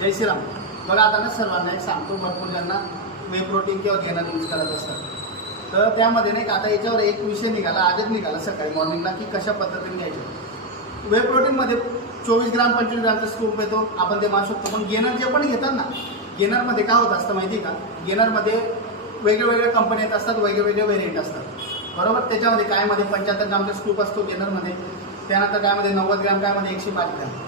जय श्रीराम. बघा आता ना सर्वांना एक सांगतो, भरपूर ज्यांना वे प्रोटीन किंवा घेणं यूज करत असतात, तर त्यामध्ये नाही का आता याच्यावर एक विषय निघाला, आजच निघाला सकाळी मॉर्निंगला, की कशा पद्धतीने घ्यायचे. वे प्रोटीनमध्ये 24 ग्राम 25 ग्रामचा स्कूप येतो, आपण ते मारू शकतो. पण गेनर जे पण घेतात ना, गेनरमध्ये काय होत असतं माहिती आहे का, गेनरमध्ये वेगवेगळ्या कंपन्या येत असतात, वेगवेगळे व्हेरियंट असतात, बरोबर. त्याच्यामध्ये कायमध्ये 75 ग्रामचा स्कूप असतो गेनरमध्ये, त्यानंतर कायमध्ये 90 ग्राम, कायमध्ये 105 ग्राम.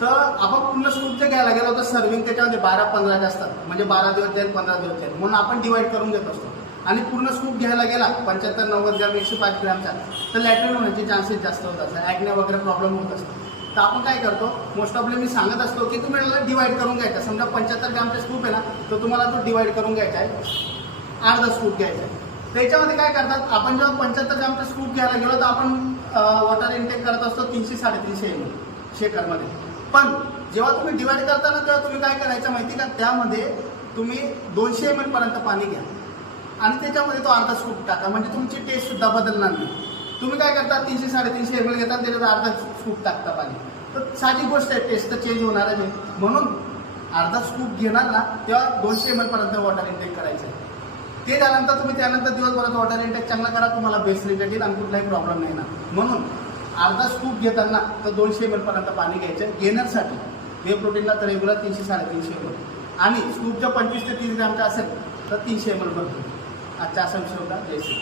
तर आपण पूर्ण स्कूप जे घ्यायला गेलो तर सर्विंग त्याच्यामध्ये 12-15 असतात, म्हणजे 12 दिवस जाईल 15 दिवस जाईल, म्हणून आपण डिवाईड करून घेत असतो. आणि पूर्ण स्कूप घ्यायला गेला 75-90 ग्राम 105 ग्रामचा, तर लॅट्रिन होण्याचे चान्सेस जास्त होत असतात, ॲक्ने वगैरे प्रॉब्लेम होत असतो. तर आपण काय करतो, मोस्ट ऑफली मी सांगत असतो की तुम्ही डिवाईड करून घ्यायचा. समजा 75 ग्रामचा स्कूप आहे ना, तर तुम्हाला तो डिवाईड करून घ्यायचा आहे, अर्धा स्कूप घ्यायचा आहे. त्याच्यामध्ये काय करतात, आपण जेव्हा 75 ग्रामचा स्कूप घ्यायला गेलो तर आपण वॉटर इनटेक करत असतो 300-350 ml शेकरमध्ये. पण जेव्हा तुम्ही डिवाईड करताना तेव्हा तुम्ही काय करायचं माहिती का, त्यामध्ये तुम्ही 200 ml पर्यंत पाणी घ्या आणि त्याच्यामध्ये तो अर्धा स्कूप टाका, म्हणजे तुमची टेस्ट सुद्धा बदलणार नाही. तुम्ही काय करता, 300-350 ml घेता, त्याच्यात अर्धा स्कूप टाकता पाणी, तर साधी गोष्ट आहे, टेस्ट तर चेंज होणार नाही. म्हणून अर्धा स्कूप घेणार ना, तेव्हा 200 ml पर्यंत वॉटर इनटेक करायचं आहे. ते झाल्यानंतर तुम्ही त्यानंतर दिवसभरात वॉटर इनटेक चांगला करा, तुम्हाला बेस्ट रिझल्ट येईल आणि कुठलाही प्रॉब्लेम नाही ना. म्हणून अर्धा स्कूप घेताना तर 200 ml पर्यंत पाणी घ्यायचं गेनरसाठी. वे प्रोटीनला तर रेग्युलर 300-350 ml, आणि स्कूपच्या 25 ते 30 ग्रामचा असेल तर 300 ml भरतो. आजचा असा विषय होता. जय श्री.